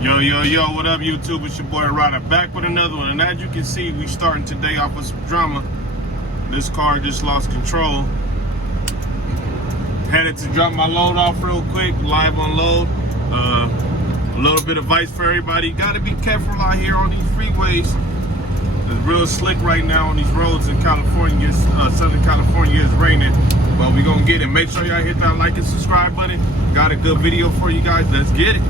Yo, what up, YouTube? It's your boy Ryda, back with another one. And as you can see, we starting today off with some drama. This car just lost control. Headed to drop my load off real quick, live unload. A little bit of advice for everybody. You gotta be careful out here on these freeways. It's real slick right now on these roads in California. Southern California is raining, but we gonna get it. Make sure y'all hit that like and subscribe button. Got a good video for you guys. Let's get it.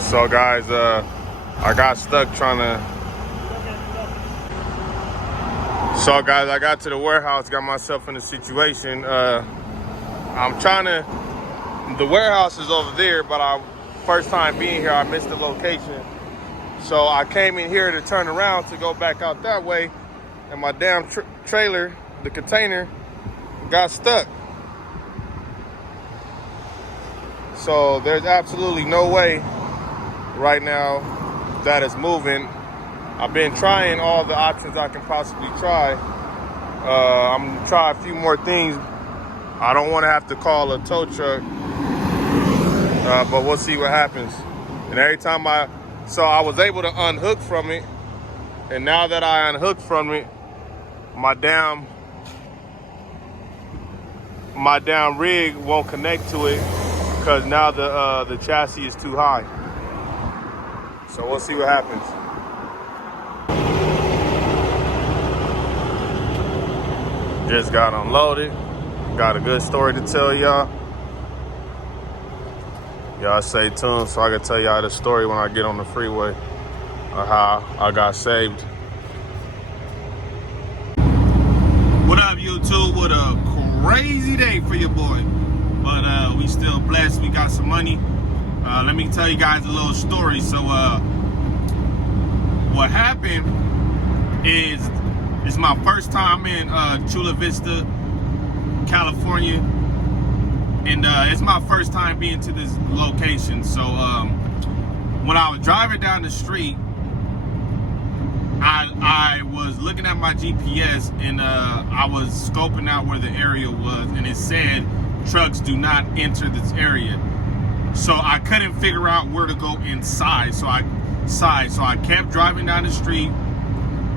So guys, I got stuck trying to. So guys, I got to the warehouse, got myself in a situation. I'm trying to. The warehouse is over there, but first time being here, I missed the location. So I came in here to turn around to go back out that way, and my damn trailer, the container, got stuck. So there's absolutely no way right now that is moving. I've been trying all the options I can possibly try. I'm gonna try a few more things. I don't want to have to call a tow truck, but we'll see what happens. And every time I was able to unhook from it, and now that I unhooked from it, my damn rig won't connect to it because now the chassis is too high. So we'll see what happens. Just got unloaded. Got a good story to tell y'all. Y'all stay tuned so I can tell y'all the story when I get on the freeway of how I got saved. What up, YouTube? What a crazy day for your boy. But we still blessed. We got some money. Let me tell you guys a little story. So what happened is it's my first time in Chula Vista, California, and it's my first time being to this location. So when I was driving down the street, I was looking at my GPS, and I was scoping out where the area was, and it said trucks do not enter this area. So I couldn't figure out where to go inside. So I kept driving down the street,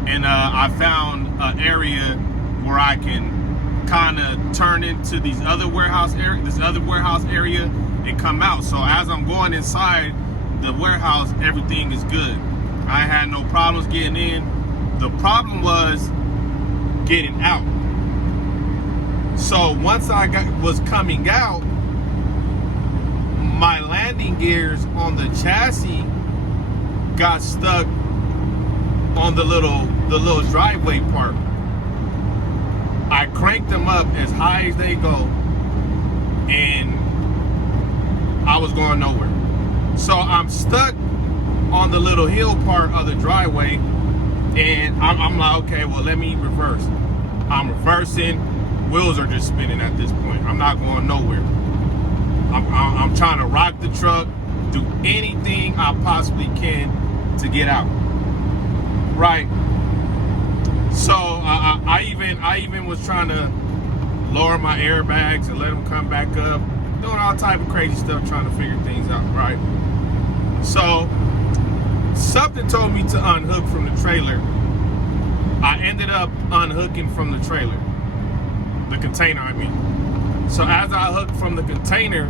and I found an area where I can kind of turn into this other warehouse area and come out. So as I'm going inside the warehouse, everything is good. I had no problems getting in. The problem was getting out. So once I was coming out, my landing gears on the chassis got stuck on the little driveway part. I cranked them up as high as they go, and I was going nowhere. So I'm stuck on the little hill part of the driveway, and I'm like, okay, well, let me reverse. I'm reversing. Wheels are just spinning at this point. I'm not going nowhere. I'm trying to rock the truck, do anything I possibly can to get out. Right. So I even was trying to lower my airbags and let them come back up, doing all type of crazy stuff, trying to figure things out. Right. So something told me to unhook from the trailer. I ended up unhooking from the trailer, the container, I mean. So as I hooked from the container,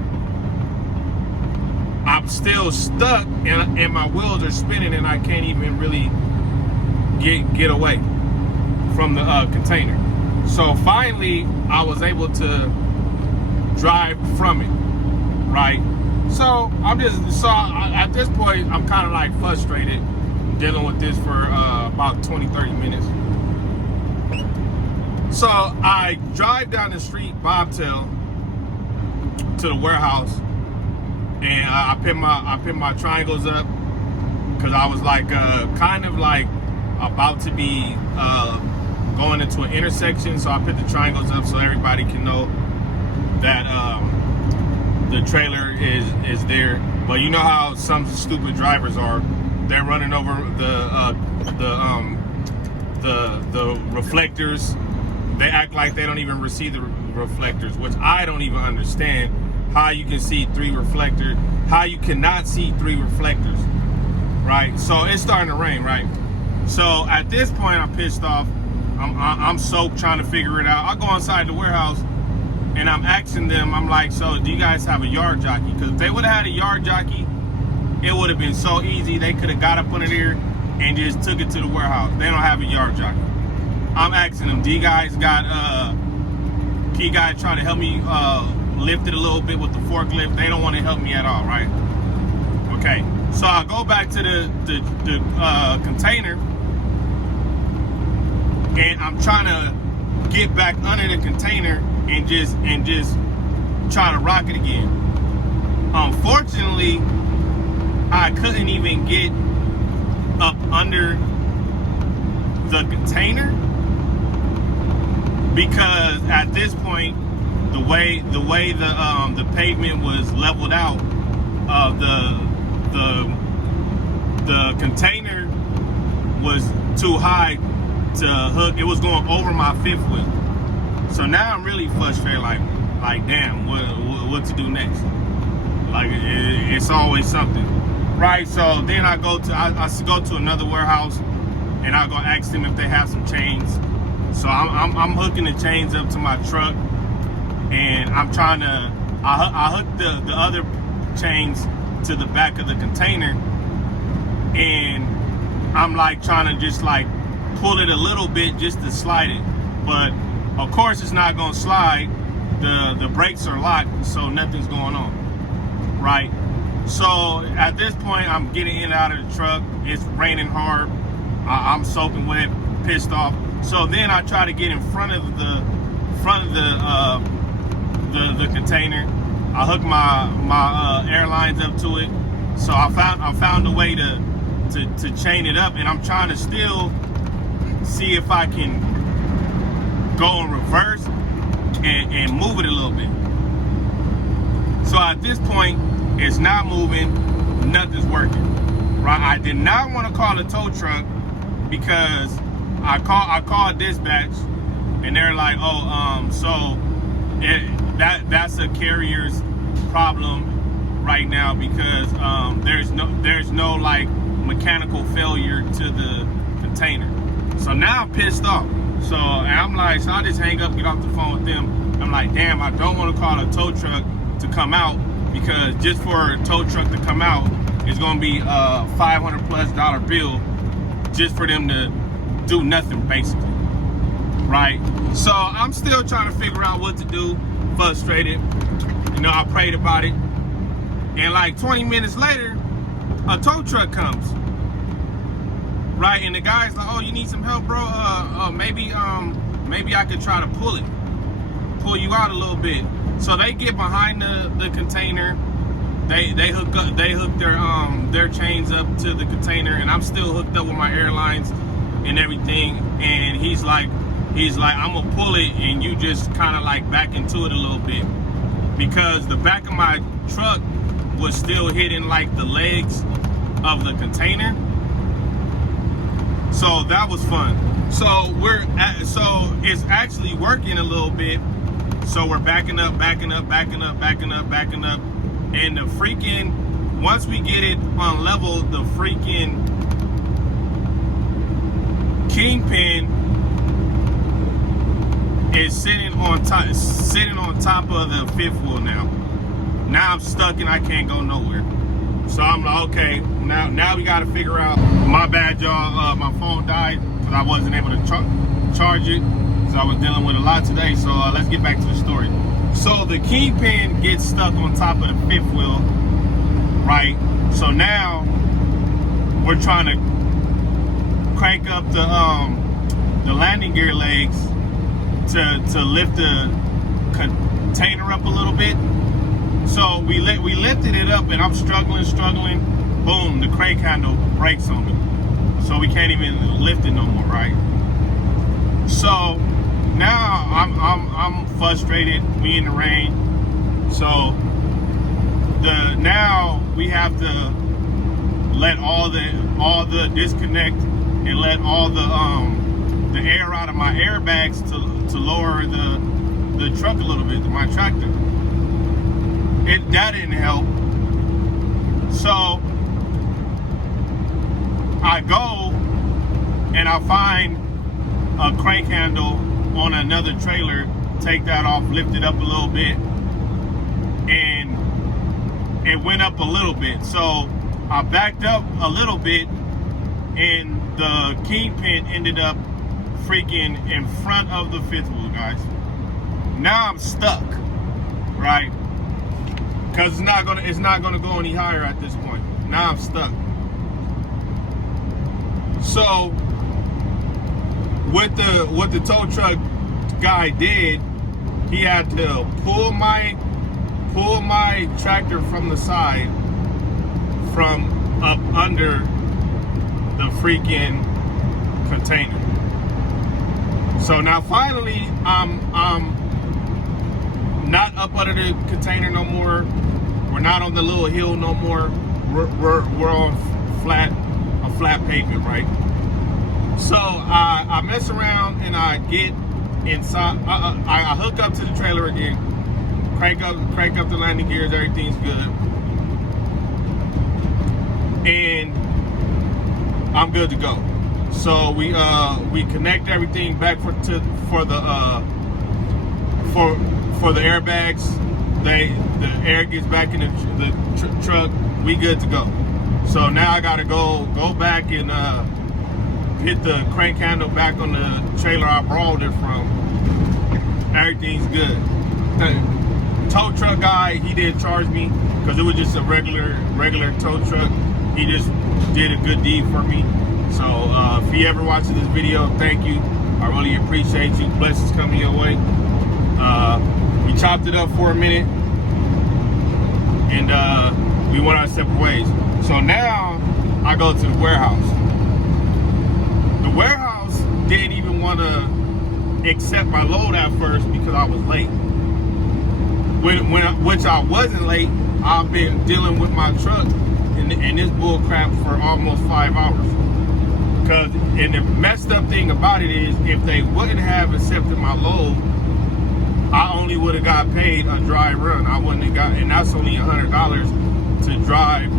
I'm still stuck, and my wheels are spinning, and I can't even really get away from the container. So finally, I was able to drive from it, right? So at this point, I'm kind of like frustrated dealing with this for about 20-30 minutes. So I drive down the street, bobtail, to the warehouse, and I pin my triangles up because I was like kind of like about to be going into an intersection. So I put the triangles up so everybody can know that the trailer is there. But you know how some stupid drivers are. They're running over the the reflectors, they act like they don't even receive the reflectors, which I don't even understand how you can see 3 reflectors, how you cannot see 3 reflectors, right? So it's starting to rain, right? So at this point, I'm pissed off. I'm soaked trying to figure it out. I go inside the warehouse and I'm asking them, I'm like, so do you guys have a yard jockey? Because if they would have had a yard jockey, it would have been so easy. They could have got up under there and just took it to the warehouse. They don't have a yard jockey. I'm asking them, do you guys got, can you guys try to help me lift it a little bit with the forklift? They don't want to help me at all, right? Okay, so I go back to the container, and I'm trying to get back under the container and just try to rock it again. Unfortunately, I couldn't even get up under the container, because at this point, the way the pavement was leveled out, the container was too high to hook. It was going over my 5th wheel. So now I'm really frustrated, like damn, what to do next? Like it's always something, right? So then I go to another warehouse, and I go ask them if they have some chains. So I'm hooking the chains up to my truck, and I'm trying to I hook the other chains to the back of the container, and I'm like trying to just like pull it a little bit just to slide it, but of course it's not gonna slide. The brakes are locked, so nothing's going on, right? So at this point, I'm getting in and out of the truck. It's raining hard. I'm soaking wet, pissed off. So then I try to get in front of the container. I hook my airlines up to it. So I found a way to chain it up, and I'm trying to still see if I can go in reverse and move it a little bit. So at this point, it's not moving, nothing's working, right? I did not want to call a tow truck, because I called dispatch, and they're like, oh, so that's a carrier's problem right now, because there's no like mechanical failure to the container. So now I'm pissed off. So I'm like, so I just hang up, get off the phone with them. I'm like, damn, I don't want to call a tow truck to come out, because just for a tow truck to come out, it's gonna be a $500+ bill just for them to do nothing, basically, right? So I'm still trying to figure out what to do, frustrated. You know, I prayed about it, and like 20 minutes later, a tow truck comes, right? And the guy's like, oh, you need some help, bro? Maybe I could try to pull you out a little bit. So they get behind the container. They hook their chains up to the container, and I'm still hooked up with my airlines and everything. And he's like, I'm gonna pull it, and you just kind of like back into it a little bit, because the back of my truck was still hitting like the legs of the container. So that was fun. So it's actually working a little bit. So we're backing up, and the freaking, once we get it on level, the freaking kingpin is sitting on top of the 5th wheel now. Now I'm stuck and I can't go nowhere. So I'm like, okay, now we got to figure out. My bad, y'all. My phone died because I wasn't able to charge it. So I was dealing with a lot today. So let's get back to the story. So the kingpin gets stuck on top of the 5th wheel, right? So now we're trying to crank up the landing gear legs to lift the container up a little bit. So we lifted it up, and I'm struggling. Boom, the crank handle breaks on me. So we can't even lift it no more, right? So now I'm frustrated. We in the rain. So now we have to let all the disconnect and let all the the air out of my airbags to lower the truck a little bit, my tractor. That didn't help. So I go and I find a crank handle on another trailer, take that off, lift it up a little bit, and it went up a little bit. So I backed up a little bit, and the kingpin ended up freaking in front of the fifth wheel, guys. Now I'm stuck, right? Because it's not gonna go any higher at this point. Now I'm stuck. So what the tow truck guy did, he had to pull my tractor from the side, from up under the freaking container. So now finally I'm not up under the container no more. We're not on the little hill no more. We're on a flat pavement, right? So I mess around and I get inside. I hook up to the trailer again, crank up the landing gears. Everything's good, and I'm good to go. So we connect everything back for the airbags. The air gets back in the truck. We good to go. So now I gotta go back and hit the crank handle back on the trailer I borrowed it from. Everything's good. The tow truck guy, he didn't charge me because it was just a regular tow truck. He just did a good deed for me. So if he ever watches this video, thank you. I really appreciate you. Blessings coming your way. We chopped it up for a minute, and we went our separate ways. So now I go to the warehouse. The warehouse didn't even want to accept my load at first because I was late. Which I wasn't late. I've been dealing with my truck and this bull crap for almost 5 hours. And the messed up thing about it is, if they wouldn't have accepted my load, I only would have got paid a dry run. I wouldn't have got, and that's only $100 to drive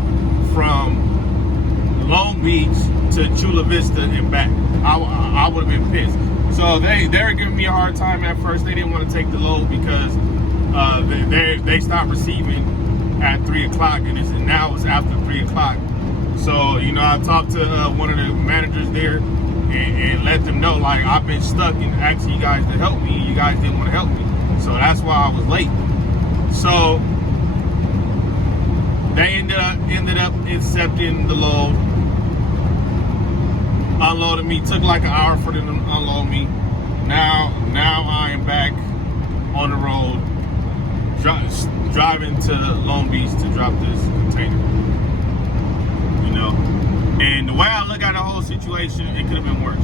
from Long Beach to Chula Vista and back. I would have been pissed. So they were giving me a hard time at first. They didn't want to take the load because they stopped receiving at 3 o'clock, and now it's after 3 o'clock. So, you know, I talked to one of the managers there and let them know, like, I've been stuck and asked you guys to help me. You guys didn't want to help me. So that's why I was late. So they ended up accepting the load, unloaded me. Took like an hour for them to unload me. Now I am back on the road, driving to Long Beach to drop this container. You know, and the way I look at the whole situation, it could have been worse.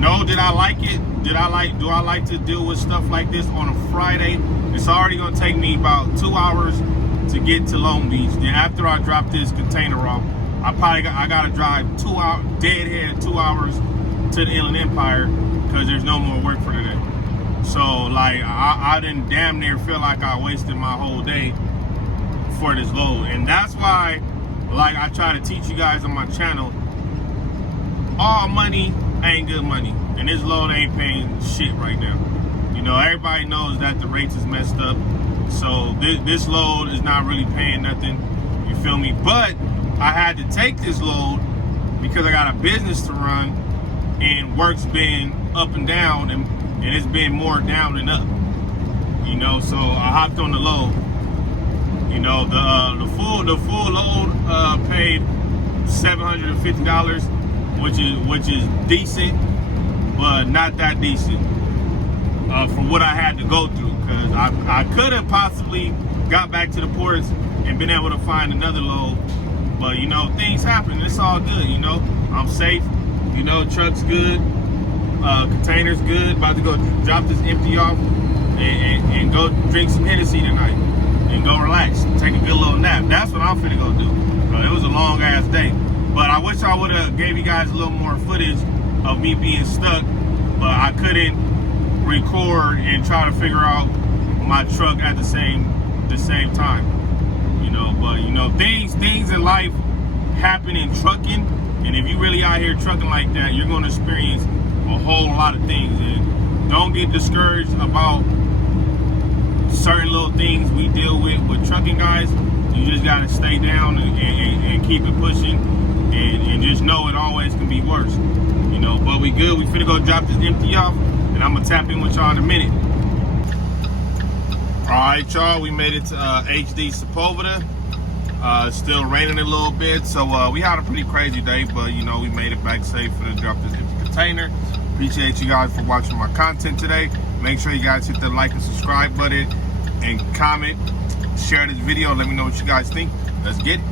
No, did I like it? Do I like to deal with stuff like this on a Friday? It's already gonna take me about 2 hours to get to Long Beach. Then after I drop this container off, I gotta drive 2 hours, deadhead 2 hours to the Inland Empire because there's no more work for today. So like I didn't damn near feel like I wasted my whole day for this load. And that's why, like, I try to teach you guys on my channel, all money ain't good money, and this load ain't paying shit right now. You know, everybody knows that the rates is messed up, so this load is not really paying nothing, you feel me? But I had to take this load because I got a business to run, and work's been up and down, and it's been more down than up, you know. So I hopped on the load. You know, the full load paid $750, which is decent, but not that decent for what I had to go through. Because I could have possibly got back to the ports and been able to find another load, but you know, things happen. It's all good. You know, I'm safe. You know, truck's good, container's good. About to go drop this empty off and go drink some Hennessy tonight. And go relax, take a good little nap. That's what I'm finna go do. It was a long ass day, but I wish I would have gave you guys a little more footage of me being stuck, but I couldn't record and try to figure out my truck at the same time. You know, but you know, things in life happen in trucking, and if you really out here trucking like that, you're gonna experience a whole lot of things. And don't get discouraged about certain little things we deal with trucking guys. You just gotta stay down and keep it pushing, and just know it always can be worse. You know, but we good. We finna go drop this empty off, and I'm gonna tap in with y'all in a minute. All right, y'all, we made it to HD Sepulveda. Still raining a little bit, so we had a pretty crazy day, but you know, we made it back safe and drop this empty container. Appreciate you guys for watching my content today. Make sure you guys hit the like and subscribe button and comment, share this video, let me know what you guys think. Let's get it.